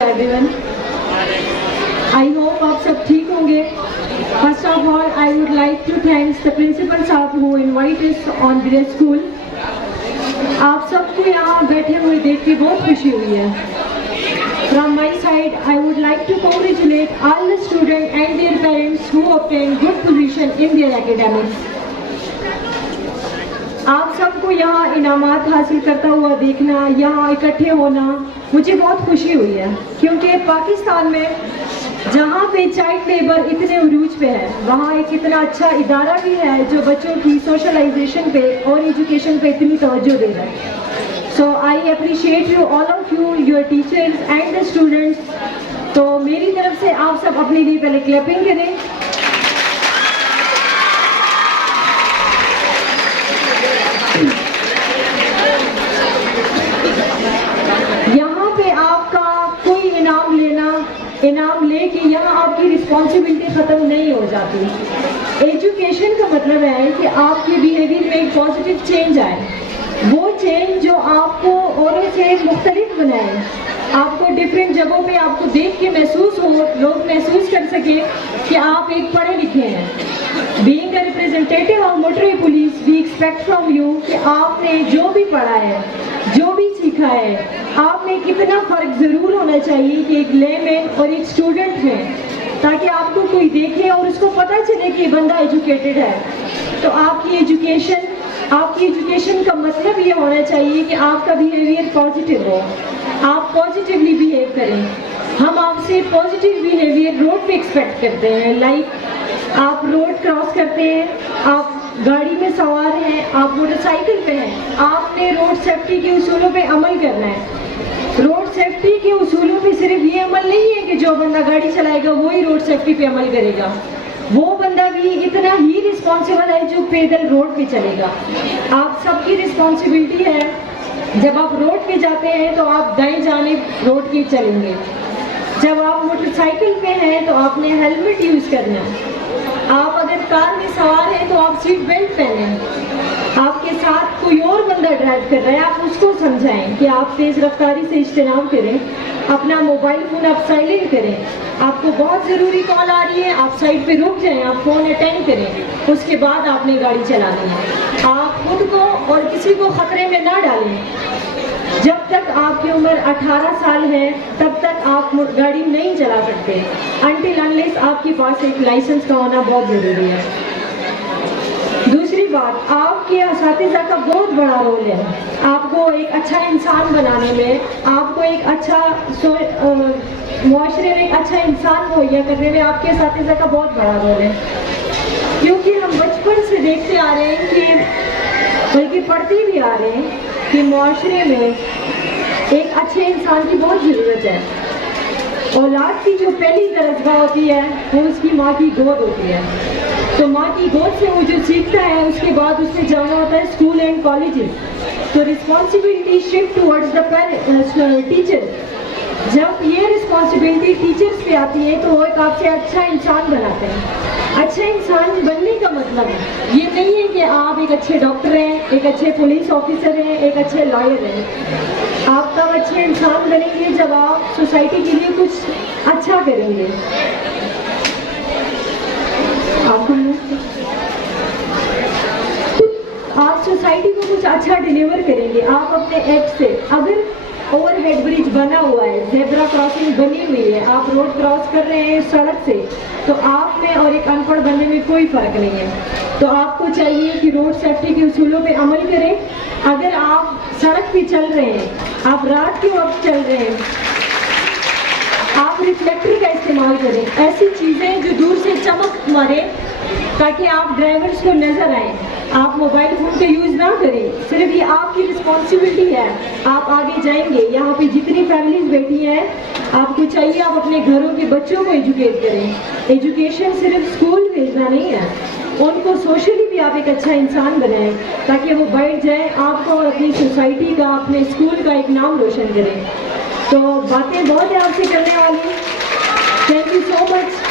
everyone. I hope آپ سب ٹھیک ہوں گے. First of all, I would like to thank the principal sahab who invited us on their school. آپ سب کو یہاں بیٹھے ہوئے دیکھ کے بہت خوشی ہوئی ہے. From my side, I would like to congratulate all the students and their parents who obtained good position in their academics. آپ سب کو یہاں انعامات حاصل کرتا ہوا دیکھنا, یہاں اکٹھے ہونا, مجھے بہت خوشی ہوئی ہے, کیونکہ پاکستان میں جہاں پہ چائلڈ لیبر اتنے عروج پہ ہے, وہاں ایک اتنا اچھا ادارہ بھی ہے جو بچوں کی سوشلائزیشن پہ اور ایجوکیشن پہ اتنی توجہ دے رہا ہے. So I appreciate you all of you, your teachers and the students. تو میری طرف سے آپ سب اپنے لیے پہلے کلیپنگ کریں. یہاں پہ آپ کا کوئی انعام لے کے یہاں آپ کی رسپانسبلٹی ختم نہیں ہو جاتی. ایجوکیشن کا مطلب ہے کہ آپ کے بیہیویئر میں ایک پازیٹیو چینج آئے, وہ چینج جو آپ کو اوروں سے مختلف بنائے, آپ کو ڈفرینٹ جگہوں پہ آپ کو دیکھ کے محسوس ہو, لوگ محسوس کر سکے کہ آپ ایک پڑھے لکھے ہیں. Being a representative of motorway police, we expect from you کہ آپ نے جو بھی پڑھا ہے, جو بھی سیکھا ہے, آپ میں کتنا فرق ضرور ہونا چاہیے کہ ایک لے مین اور ایک اسٹوڈنٹ میں, تاکہ آپ کو کوئی دیکھے اور اس کو پتہ چلے کہ بندہ ایجوکیٹڈ ہے. تو آپ کی ایجوکیشن کا مطلب یہ ہونا چاہیے کہ آپ کا بیہیویئر پازیٹیو ہو, آپ پازیٹیولی بیہیو کریں. ہم آپ سے پازیٹیو بیہیویئر روڈ پہ ایکسپیکٹ کرتے ہیں. لائک آپ روڈ کراس کرتے ہیں, آپ گاڑی میں سوار ہیں, آپ موٹر سائیکل پہ ہیں, آپ نے روڈ سیفٹی کے اصولوں پہ عمل کرنا ہے. روڈ سیفٹی کے اصولوں پہ صرف یہ عمل نہیں ہے کہ جو بندہ گاڑی چلائے گا وہی روڈ سیفٹی پہ عمل کرے گا, وہ بندہ بھی اتنا ہی رسپانسیبل ہے جو پیدل روڈ پہ چلے گا. آپ سب کی رسپانسبلٹی ہے, جب آپ روڈ پہ جاتے ہیں تو آپ دائیں جانب روڈ کی چلیں گے. جب آپ موٹر سائیکل پہ ہیں تو آپ نے ہیلمٹ یوز کرنا ہے. آپ اگر کار میں سوار ہیں تو آپ سیٹ بیلٹ پہنیں. آپ کے ساتھ کوئی اور بندہ ڈرائیو کر رہا ہے, آپ اس کو سمجھائیں کہ آپ تیز رفتاری سے اجتناب کریں, اپنا موبائل فون آپ سائلنٹ کریں. آپ کو بہت ضروری کال آ رہی ہے, آپ سائڈ پہ رک جائیں, آپ فون اٹینڈ کریں, اس کے بعد آپ نے گاڑی چلانی ہے. آپ خود کو اور کسی کو خطرے میں نہ ڈالیں. جب تک آپ کی عمر 18 سال ہے تب تک آپ گاڑی نہیں چلا سکتے, انٹل انلیس آپ کے پاس ایک لائسنس کا ہونا بہت ضروری ہے. دوسری بات, آپ کے اساتذہ کا بہت بڑا رول ہے آپ کو ایک اچھا انسان بنانے میں, آپ کو ایک اچھا معاشرے میں ایک اچھا انسان مہیا کرنے میں آپ کے اساتذہ کا بہت بڑا رول ہے. کیونکہ ہم بچپن سے دیکھتے آ رہے ہیں کہ, بلکہ پڑھتے بھی آ رہے ہیں کہ معاشرے میں ایک اچھے انسان کی بہت ضرورت ہے. اولاد کی جو پہلی درجگاہ ہوتی ہے وہ اس کی ماں کی گود ہوتی ہے. تو ماں کی گود سے وہ جو سیکھتا ہے اس کے بعد اس نے جانا ہوتا ہے اسکول اینڈ کالجز. تو responsibility shift towards the teacher. جب یہ رسپانسبلٹی ٹیچرز پہ آتی ہے تو وہ ایک آپ سے اچھا انسان بناتے ہیں. اچھا انسان بننے کا مطلب یہ نہیں ہے کہ آپ ایک اچھے ڈاکٹر ہیں, ایک اچھے پولیس آفیسر ہیں, ایک اچھے لائر ہیں. آپ تب اچھے انسان بنیں گے جب آپ سوسائٹی کے لیے کچھ اچھا کریں گے. آپ سوسائٹی کو کچھ اچھا ڈیلیور کریں گے. آپ اپنے ایکٹ سے, اگر اوور ہیڈ برج بنا ہوا ہے, زیبرا کراسنگ بنی ہوئی ہے, آپ روڈ کراس کر رہے ہیں سڑک سے, تو آپ میں اور ایک ان پڑھ بننے میں کوئی فرق نہیں ہے. تو آپ کو چاہیے کہ روڈ سیفٹی کے اصولوں پہ عمل کریں. اگر آپ سڑک پہ چل رہے ہیں, آپ رات کے وقت چل رہے ہیں, آپ ریفلیکٹر کا استعمال کریں. ایسی چیزیں جو دور سے چمک مارے تاکہ آپ ڈرائیورز کو نظر آئیں. آپ موبائل فون کا یوز نہ کریں, صرف یہ آپ کی رسپانسبلٹی ہے. آپ آگے جائیں گے, یہاں پہ جتنی فیملیز بیٹھی ہیں آپ کو چاہیے آپ اپنے گھروں کے بچوں کو ایجوکیٹ کریں. ایجوکیشن صرف اسکول بھیجنا نہیں ہے, ان کو سوشلی بھی آپ ایک اچھا انسان بنائیں تاکہ وہ بیٹھ جائیں, آپ کو اور اپنی سوسائٹی کا, اپنے اسکول کا ایک نام روشن کریں. تو باتیں بہت ہے آپ سے کرنے والی. Thank you so much.